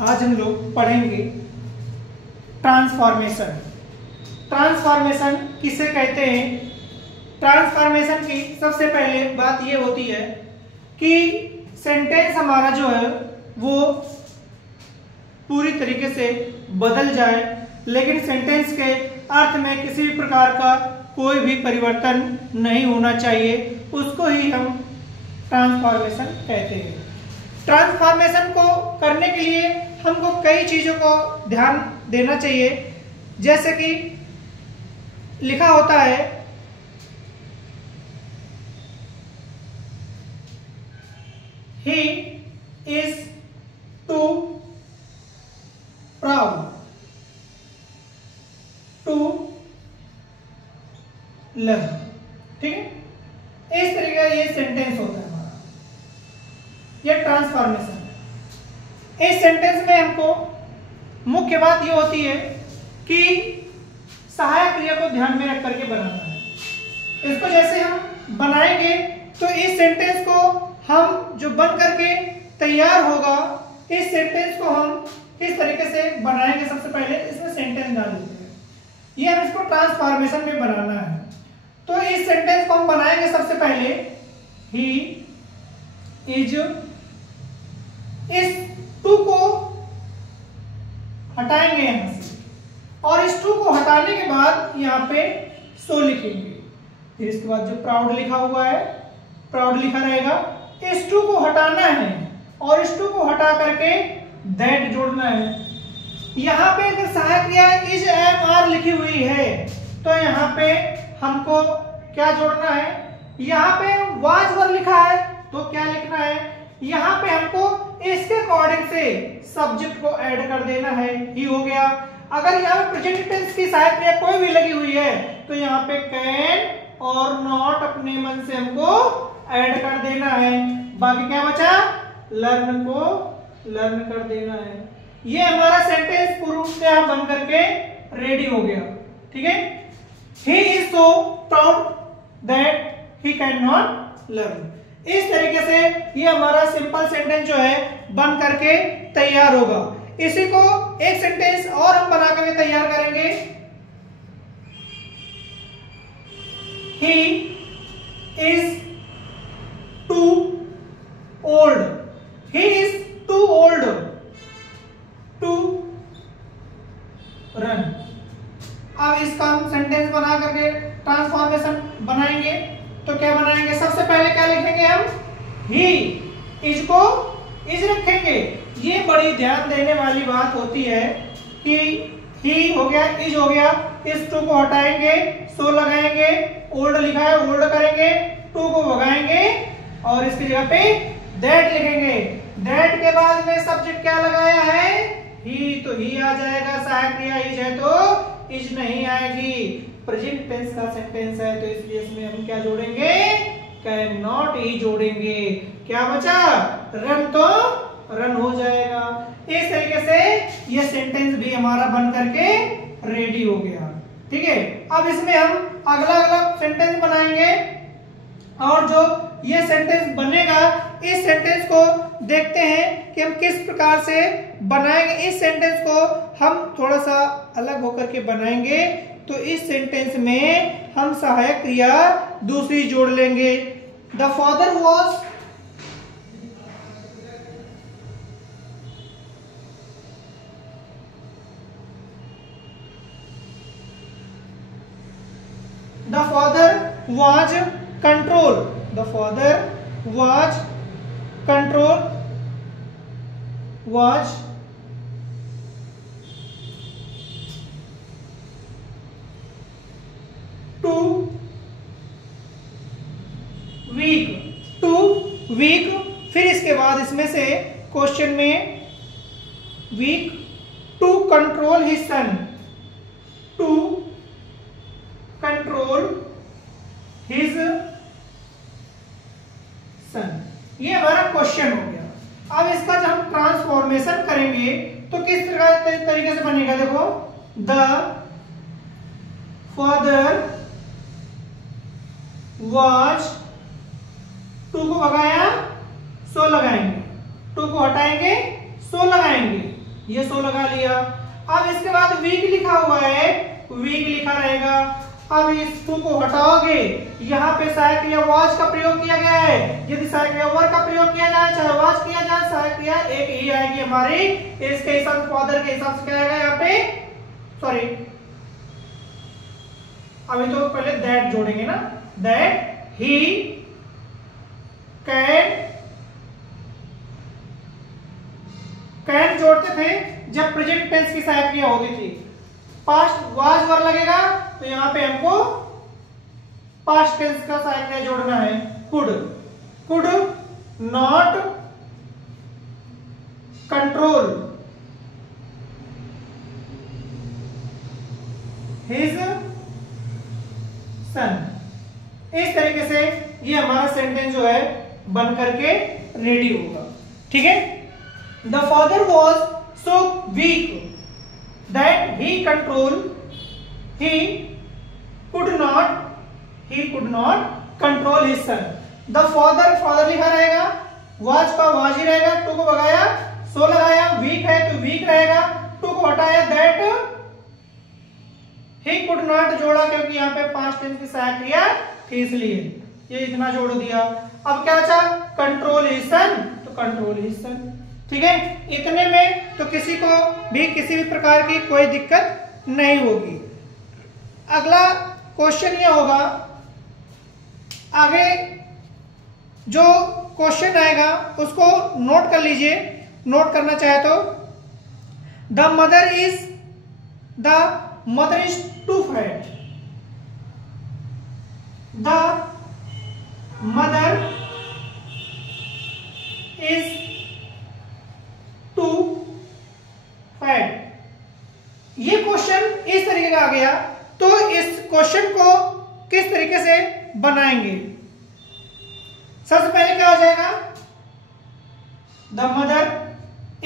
आज हम लोग पढ़ेंगे ट्रांसफॉर्मेशन। ट्रांसफॉर्मेशन किसे कहते हैं? ट्रांसफॉर्मेशन की सबसे पहले बात ये होती है कि सेंटेंस हमारा जो है वो पूरी तरीके से बदल जाए, लेकिन सेंटेंस के अर्थ में किसी भी प्रकार का कोई भी परिवर्तन नहीं होना चाहिए, उसको ही हम ट्रांसफॉर्मेशन कहते हैं। ट्रांसफॉर्मेशन को करने के लिए हमको कई चीजों को ध्यान देना चाहिए, जैसे कि लिखा होता है he is too proud to learn। ठीक है, इस तरीके का ये सेंटेंस होता है हमारा, ये ट्रांसफॉर्मेशन है। इस सेंटेंस में हमको मुख्य बात ये होती है कि सहायक क्रिया को ध्यान में रख करके बनाना है। इसको जैसे हम बनाएंगे तो इस सेंटेंस को हम जो बन करके तैयार होगा, इस सेंटेंस को हम किस तरीके से बनाएंगे? सबसे पहले इसमें सेंटेंस डाल देते हैं, ये हम इसको ट्रांसफॉर्मेशन में बनाना है। तो इस सेंटेंस को हम बनाएंगे सबसे पहले ही इज, इस टू को हटाएंगे यहां से, और इस टू को हटाने के बाद यहाँ पे सो लिखेंगे। फिर इसके बाद जो प्राउड लिखा हुआ है, प्राउड लिखा रहेगा। इस टू को हटाना है और इस टू को हटा करके दैट जोड़ना है। यहाँ पे अगर सहायक क्रिया इज, एम, आर लिखी हुई है तो यहाँ पे हमको क्या जोड़ना है? यहाँ पे वाज वर लिखा है तो क्या लिखना है? यहाँ पे हमको इसके अकॉर्डिंग से सब्जेक्ट को ऐड कर देना है, ही हो गया। अगर यहाँ पे प्रेजेंट टेंस की सहायक क्रिया कोई भी लगी हुई है तो यहाँ पे कैन और नॉट अपने मन से हमको ऐड कर देना है। बाकी क्या बचा? लर्न को लर्न कर देना है। ये हमारा सेंटेंस पूर्णतः बन करके रेडी हो गया। ठीक है, he is so proud that he can not learn. इस तरीके से ये हमारा सिंपल सेंटेंस जो है बन करके तैयार होगा। इसी को एक सेंटेंस और हम बना करके तैयार करेंगे। He is too old, he is too old to run. अब इसका हम सेंटेंस बना करके ट्रांसफॉर्मेशन बनाएंगे तो क्या बनाएंगे? सबसे पहले क्या लिखेंगे हम? ही, इज को इज रखेंगे। ये बड़ी ध्यान देने वाली बात होती है कि ही हो गया, इज हो गया, इस टू को हटाएंगे, सो लगाएंगे, ओल्ड लिखा है ओल्ड करेंगे, टू को भगाएंगे और इसकी जगह पे दैट लिखेंगे। दैट के बाद में सब्जेक्ट क्या लगाया है? ही, तो ही आ जाएगा। सहायक क्रिया इज है तो इज नहीं आएगी। प्रेजेंट टेंस का सेंटेंस है तो इसलिए इसमें हम क्या जोड़ेंगे? कैन नॉट ही जोड़ेंगे। क्या बचा? रन, तो रन हो जाएगा। इस तरीके से ये सेंटेंस भी हमारा बन करके रेडी हो गया। ठीक है, अब इसमें हम अगला अगला सेंटेंस बनाएंगे और जो ये सेंटेंस बनेगा, इस सेंटेंस को देखते हैं कि हम किस प्रकार से बनाएंगे। इस सेंटेंस को हम थोड़ा सा अलग होकर के बनाएंगे तो इस सेंटेंस में हम सहायक क्रिया दूसरी जोड़ लेंगे। The father was, the father was control, the father was control was too weak, too weak। फिर इसके बाद इसमें से क्वेश्चन में weak to control his son, to control his son. ये हमारा क्वेश्चन हो गया। अब इसका जब हम ट्रांसफॉर्मेशन करेंगे तो किस तरीके से बनेगा? देखो, द फादर वॉज, टू को भगाया, सो लगाएंगे, टू को हटाएंगे, सो लगाएंगे, ये 100 लगा लिया। अब इसके बाद वीक लिखा हुआ है, वीक लिखा रहेगा। अब इस 2 को हटाओगे, यहाँ पे सहायक क्रिया वाज का प्रयोग किया गया है। यदि सहायक क्रिया वर का प्रयोग किया जाए चाहे वाज किया जाए, सहायक क्रिया एक ही आएगी हमारी। इसके हिसाब से फादर के हिसाब से क्या आएगा यहाँ पे, सॉरी अभी तो पहले दैट जोड़ेंगे ना, दैट ही कैन जोड़ते थे जब प्रेजेंट टेंस की सहायक क्रिया होती थी। पास्ट वाज वर लगेगा तो यहां पे हमको पास्ट टेंस का सहायक क्रिया जोड़ना है, could not control his son. इस तरीके से ये हमारा सेंटेंस जो है बन करके रेडी होगा। ठीक है, the father was so weak that he could not control his son. The father लिखा रहेगा, was का was ही रहेगा, टू को भगाया, सो लगाया, वीक है तो वीक रहेगा, टू को हटाया, दैट he could not जोड़ा क्योंकि यहाँ पे पास्ट टेंस की सहायक क्रिया थी इसलिए ये इतना जोड़ दिया। अब क्या बचा, कंट्रोल हिज सन, तो कंट्रोल हिज सन। ठीक है, इतने में तो किसी को भी किसी भी प्रकार की कोई दिक्कत नहीं होगी। अगला क्वेश्चन ये होगा, आगे जो क्वेश्चन आएगा उसको नोट कर लीजिए, नोट करना चाहे तो। The mother is too fat, the mother is too fat. ये क्वेश्चन इस तरीके का आ गया, तो इस क्वेश्चन को किस तरीके से बनाएंगे। सबसे पहले क्या हो जाएगा, the mother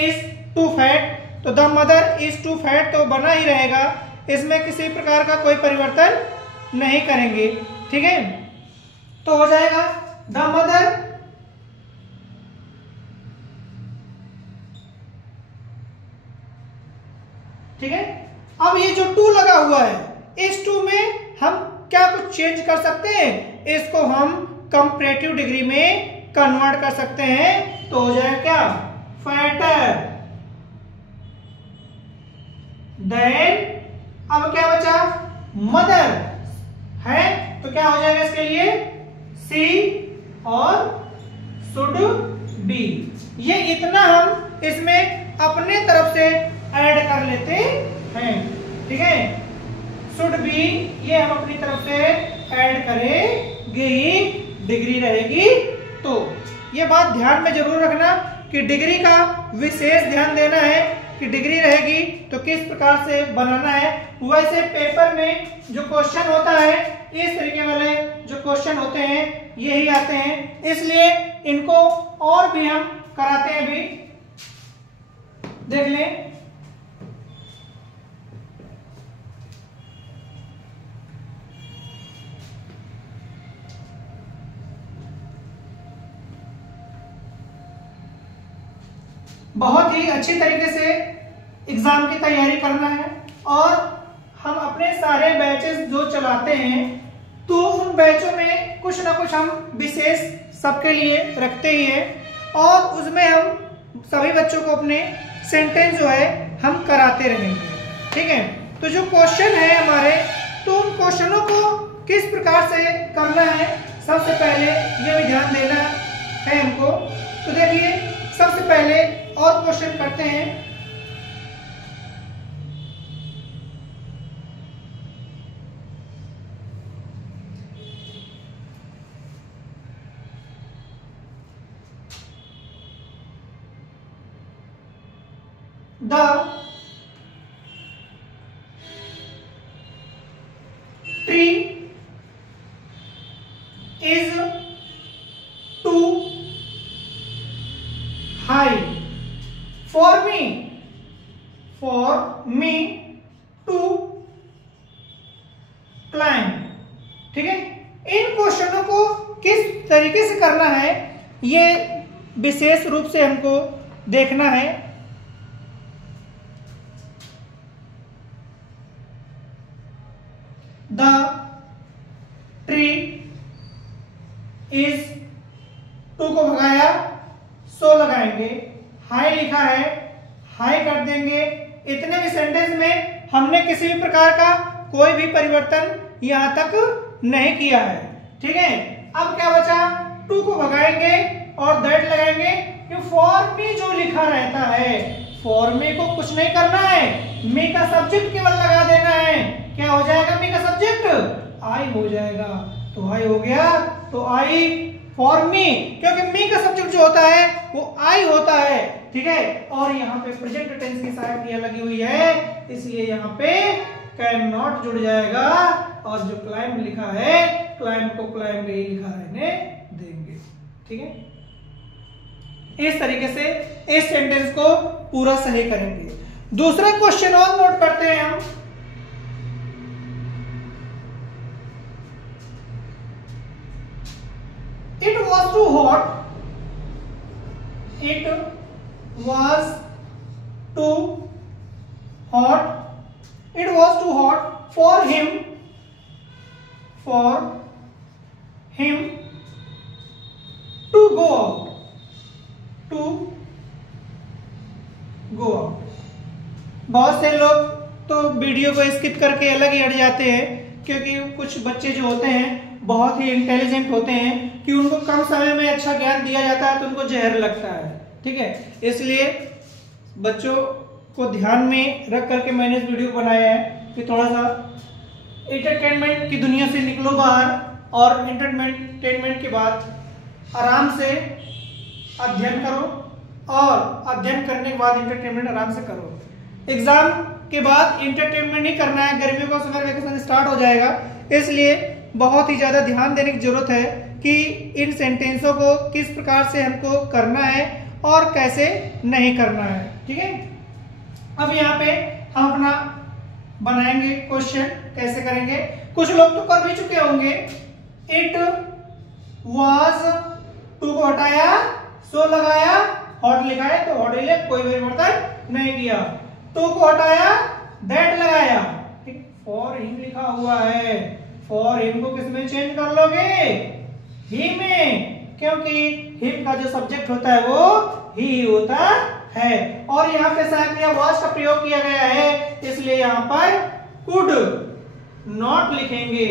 is too fat, तो the mother is too fat तो बना ही रहेगा, इसमें किसी प्रकार का कोई परिवर्तन नहीं करेंगे। ठीक है, तो हो जाएगा द मदर ठीक है। अब ये जो टू लगा हुआ है, इस टू में हम क्या कुछ चेंज कर सकते हैं, इसको हम कंपैरेटिव डिग्री में कन्वर्ट कर सकते हैं, तो हो जाएगा क्या, फैटर। देन अब क्या बचा, मदर है तो क्या हो जाएगा इसके लिए, सी और शुड बी। ये इतना हम इसमें अपने तरफ से ऐड कर लेते हैं। ठीक है, शुड बी ये हम अपनी तरफ से ऐड करेंगे ही, डिग्री रहेगी। तो ये बात ध्यान में जरूर रखना कि डिग्री का विशेष ध्यान देना है कि डिग्री रहेगी तो किस प्रकार से बनाना है। वैसे पेपर में जो क्वेश्चन होता है, इस तरीके वाले जो क्वेश्चन होते हैं यही आते हैं, इसलिए इनको और भी हम कराते हैं, भी देख लें। बहुत ही अच्छी तरीके से एग्जाम की तैयारी करना है, और हम अपने सारे बैचेस जो चलाते हैं तो उन बैचों में कुछ ना कुछ हम विशेष सबके लिए रखते ही हैं, और उसमें हम सभी बच्चों को अपने सेंटेंस जो है हम कराते रहेंगे। ठीक है, तो जो क्वेश्चन है हमारे, तो उन क्वेश्चनों को किस प्रकार से करना है सबसे पहले ये भी ध्यान देना है हमको। तो देखिए, सबसे पहले और क्वेश्चन करते हैं। The tree is too high for me to climb। ठीक है, इन क्वेश्चनों को किस तरीके से करना है ये विशेष रूप से हमको देखना है। द ट्री इज, टू को भगाया, सो लगाएंगे, हाई लिखा है, हाई कर देंगे। इतने भी सेंटेंस में हमने किसी भी प्रकार का कोई भी परिवर्तन यहां तक नहीं किया है, ठीक है। अब क्या बचा, टू को भगाएंगे और दैट लगाएंगे। कि फॉर मी जो लिखा रहता है, फॉर मी को कुछ नहीं करना है, मी का सब्जेक्ट केवल लगा देना है। क्या हो जाएगा, मी का सब्जेक्ट आई हो जाएगा। तो आई हो गया, तो आई फॉर मी, क्योंकि मी का सब्जेक्ट जो होता है वो आई होता है, ठीक है। और यहाँ पे प्रेजेंट टेंस की सहायक लगी हुई है, इसलिए यहाँ पे कैन नॉट जुड़ जाएगा और जो क्लाइंब लिखा है, क्लाइंब को क्लाइंब ही लिखा रहने देंगे, ठीक है। इस तरीके से इस सेंटेंस को पूरा सही करेंगे। दूसरा क्वेश्चन और नोट करते हैं हम। It was too hot. It was too hot. It was too hot for him. For him to go out. To go out. बहुत से लोग तो वीडियो को स्किप करके अलग ही हट जाते हैं, क्योंकि कुछ बच्चे जो होते हैं बहुत ही इंटेलिजेंट होते हैं कि उनको कम समय में अच्छा ज्ञान दिया जाता है तो उनको जहर लगता है, ठीक है। इसलिए बच्चों को ध्यान में रख करके मैंने इस वीडियो को बनाया है कि थोड़ा सा एंटरटेनमेंट की दुनिया से निकलो बाहर, और एंटरटेनमेंट के बाद आराम से अध्ययन करो, और अध्ययन करने के बाद एंटरटेनमेंट आराम से करो। एग्जाम के बाद एंटरटेनमेंट नहीं करना है, गर्मियों का समर वेकेशन स्टार्ट हो जाएगा, इसलिए बहुत ही ज्यादा ध्यान देने की जरूरत है कि इन सेंटेंसों को किस प्रकार से हमको करना है और कैसे नहीं करना है, ठीक है। अब यहाँ पे हम अपना बनाएंगे क्वेश्चन, कैसे करेंगे। कुछ लोग तो कर भी चुके होंगे। इट वाज, टू को हटाया, सो लगाया, हॉट लिखा है तो हॉट ले, कोई परिवर्तन नहीं किया। टू को हटाया, दैट लगाया, ठीक। फॉर हिम लिखा हुआ है, फॉर हिम को किसमें चेंज कर लोगे, ही में, क्योंकि हिम का जो सब्जेक्ट होता है वो ही होता है। और यहाँ पे सहायक क्रिया वाज का प्रयोग किया गया है, इसलिए यहाँ पर कुड नॉट लिखेंगे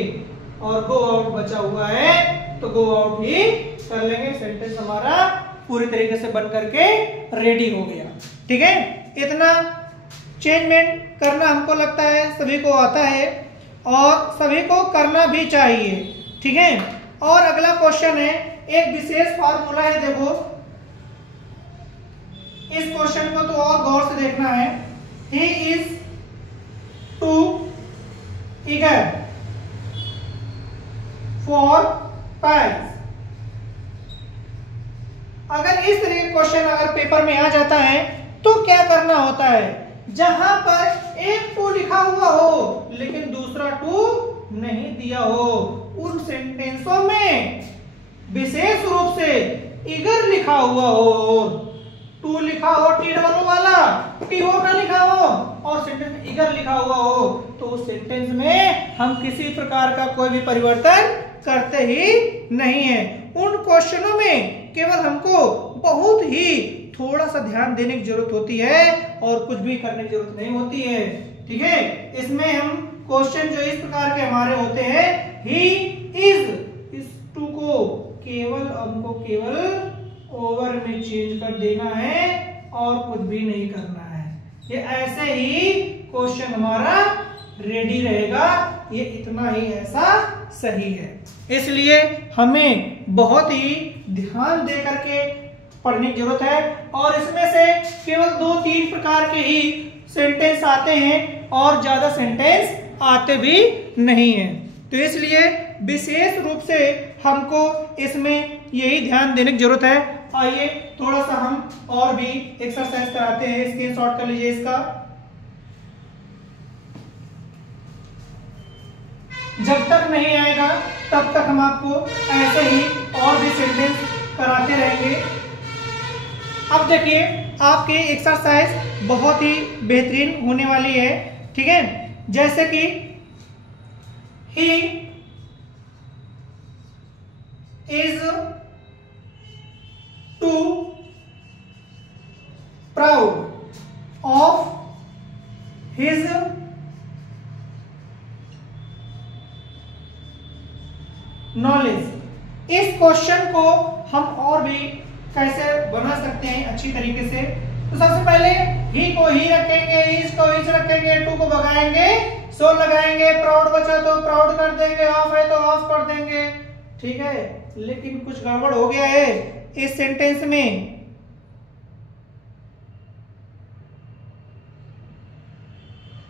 और गो आउट बचा हुआ है तो गो आउट ही कर लेंगे। सेंटेंस हमारा पूरी तरीके से बन करके रेडी हो गया, ठीक है। इतना चेंजमेंट करना हमको लगता है सभी को आता है और सभी को करना भी चाहिए, ठीक है। और अगला क्वेश्चन है, एक विशेष फार्मूला है, देखो इस क्वेश्चन को तो और गौर से देखना है। He is too eager for pass. अगर इस तरह का क्वेश्चन अगर पेपर में आ जाता है तो क्या करना होता है, जहां पर एक टू लिखा हुआ हो लेकिन दूसरा टू नहीं दिया हो, उन सेंटेंसों में विशेष रूप से ईगर लिखा हुआ हो, टू लिखा हो टी डबल वाला, टी हो ना लिखा हो और सेंटेंस में ईगर लिखा हुआ हो, तो उस सेंटेंस में हम किसी प्रकार का कोई भी परिवर्तन करते ही नहीं है। उन क्वेश्चनों में केवल हमको बहुत ही थोड़ा सा ध्यान देने की जरूरत होती है और कुछ भी करने की जरूरत नहीं होती है, ठीक है। इसमें हम क्वेश्चन जो इस प्रकार के हमारे होते हैं, ही इज, इस टू को केवल हमको केवल ओवर में चेंज कर देना है और कुछ भी नहीं करना है। ये ऐसे ही क्वेश्चन हमारा रेडी रहेगा, ये इतना ही ऐसा सही है। इसलिए हमें बहुत ही ध्यान दे करके पढ़ने की जरूरत है और इसमें से केवल 2-3 प्रकार के ही सेंटेंस आते हैं और ज्यादा सेंटेंस आते भी नहीं हैं। तो इसलिए विशेष रूप से हमको इसमें यही ध्यान देने की जरूरत है। आइए थोड़ा सा हम और भी एक्सरसाइज कराते हैं, स्क्रीनशॉट कर लीजिए इसका। जब तक नहीं आएगा तब तक हम आपको ऐसे ही और भी सेंटेंस कराते रहेंगे। अब देखिए आपकी एक्सरसाइज बहुत ही बेहतरीन होने वाली है, ठीक है। जैसे कि he is too proud of his knowledge। इस क्वेश्चन को हम और भी कैसे बना सकते हैं अच्छी तरीके से। तो सबसे पहले ही को ही रखेंगे, इस को इस रखेंगे, टू को भगाएंगे, सो लगाएंगे, प्राउड बचा तो प्राउड कर देंगे, ऑफ है तो ऑफ कर देंगे। ठीक है, लेकिन कुछ गड़बड़ हो गया है इस सेंटेंस में।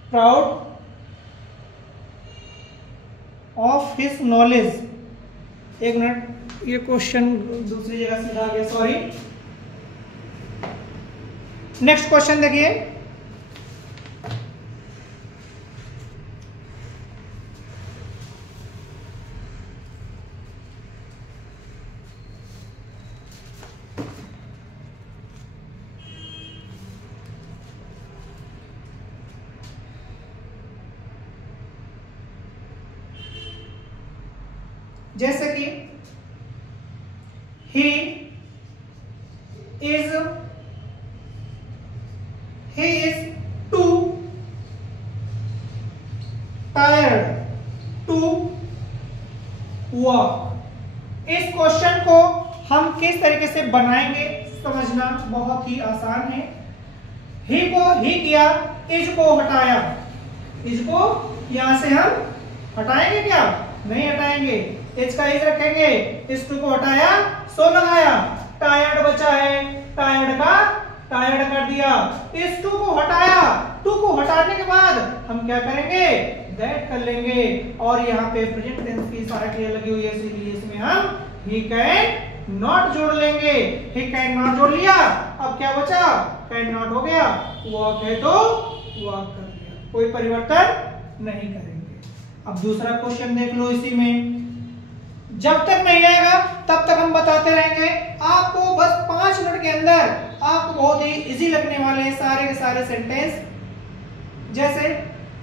Proud of his knowledge. एक मिनट, ये क्वेश्चन दूसरी जगह से आ गया, सॉरी। नेक्स्ट क्वेश्चन देखिए, जैसे कि he is too tired to walk। इस क्वेश्चन को हम किस तरीके से बनाएंगे समझना बहुत ही आसान है। ही को ही किया, इज को हटाया, इज को यहां से हम हटाएंगे क्या? नहीं हटाएंगे, इज का इज रखेंगे, इस टू को हटाया, सो लगाया, टायर्ड बचा है, टायर्ड का टायर्ड कर दिया, इस टू को हटाया, टू को हटाने के बाद हम क्या करेंगे? दैट कर लेंगे। और यहाँ पे प्रेजेंट टेंस की सहायक क्रिया लगी हुई है, इसलिए इसमें हम ही कैन नॉट जोड़ लेंगे। ही कैन नॉट जोड़ लिया, अब क्या बचा? कैन नॉट हो गया, वॉक है तो वॉक कर दिया, कोई परिवर्तन नहीं करेंगे। अब दूसरा क्वेश्चन देख लो, इसी में जब तक नहीं आएगा तब तक हम बताते रहेंगे। आपको बस 5 मिनट के अंदर आपको बहुत ही इजी लगने वाले हैं सारे के सारे सेंटेंस। जैसे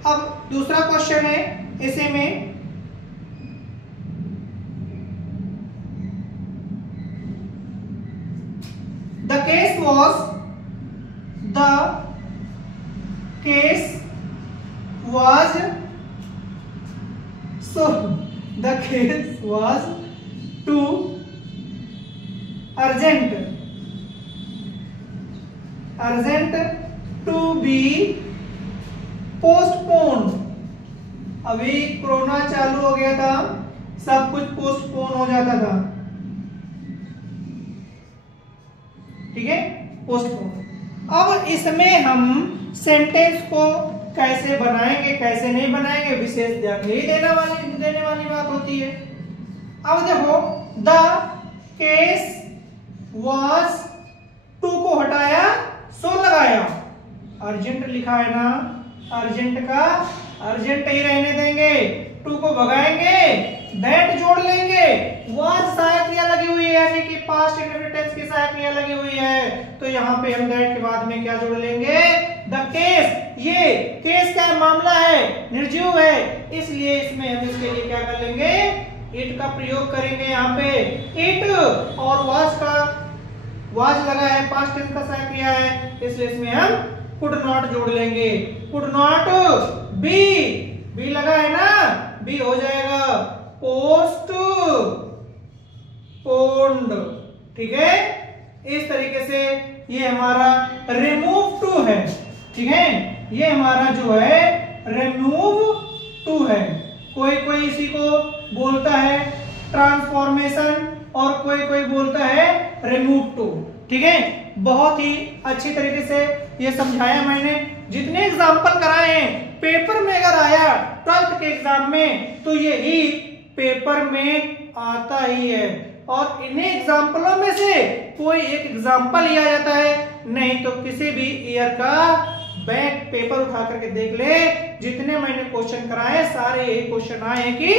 अब दूसरा क्वेश्चन है, इसी में the case was the case was too urgent to be postponed। अभी कोरोना चालू हो गया था, सब कुछ पोस्टपोन हो जाता था, ठीक है, पोस्टपोन। अब इसमें हम सेंटेंस को कैसे बनाएंगे कैसे नहीं बनाएंगे, विशेष ध्यान यही देने वाली बात होती है। अब देखो, द केस वॉज, टू को हटाया, सो लगाया, अर्जेंट लिखा है ना, अर्जेंट का अर्जेंट ही रहने देंगे, टू को भगाएंगे, दैट जोड़ लेंगे, वॉज सहायक क्रिया लगी हुई है, यानी कि पास्ट इंडेफिनिट टेंस की सहायक क्रिया लगी हुई है, तो यहाँ पे हम दैट के बाद में क्या जोड़ लेंगे? The case. ये केस का मामला है, निर्जीव है, इसलिए इसमें हम इसके लिए क्या कर लेंगे? इट का प्रयोग करेंगे। यहाँ पे इट और वाज लगा है, पास्ट टेंस का सहायक क्रिया है, इसलिए इसमें हम कुड नॉट जोड़ लेंगे। कुड नॉट बी, बी लगा है ना, बी हो जाएगा पोस्टपोन्ड। ठीक है, इस तरीके से ये हमारा रिमूव टू है। ठीक है, ये हमारा जो है रिमूव टू है। कोई कोई इसी को बोलता है ट्रांसफॉर्मेशन और कोई बोलता है रिमूव टू। ठीक है, बहुत ही अच्छी तरीके से ये समझाया मैंने। जितने एग्जाम्पल कराए हैं, पेपर में अगर आया 12th के एग्जाम में तो ये ही पेपर में आता ही है, और इन्हीं एग्जाम्पलों में से कोई एक एग्जाम्पल ही आ जाता है, नहीं तो किसी भी ईयर का बैक पेपर उठा करके देख ले, जितने मैंने क्वेश्चन कराए सारे यही क्वेश्चन आए हैं कि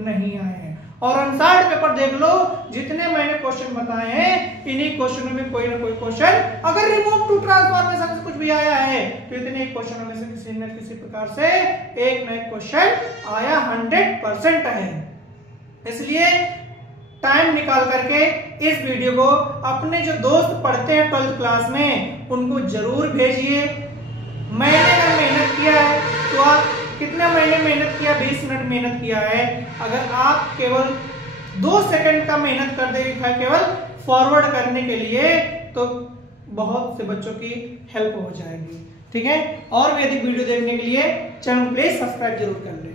नहीं आए हैं। और अनसाइड पेपर देख लो, जितने मैंने क्वेश्चन बताए हैं इन्हीं क्वेश्चनों में कोई ना कोई क्वेश्चन अगर रिमूव टू ट्रांसफॉर्मेशन से कुछ भी भी आया है तो इतने क्वेश्चन में से किसी न किसी प्रकार से एक न एक क्वेश्चन आया 100% है। इसलिए टाइम निकाल करके इस वीडियो को अपने जो दोस्त पढ़ते हैं 12th क्लास में उनको जरूर भेजिए। मैंने अगर मेहनत किया है तो आप कितने महीने मेहनत किया, 20 मिनट मेहनत किया है। अगर आप केवल 2 सेकंड का मेहनत कर देंगे केवल फॉरवर्ड करने के लिए तो बहुत से बच्चों की हेल्प हो जाएगी। ठीक है, और भी अधिक वीडियो देखने के लिए चैनल प्लीज सब्सक्राइब जरूर कर लें।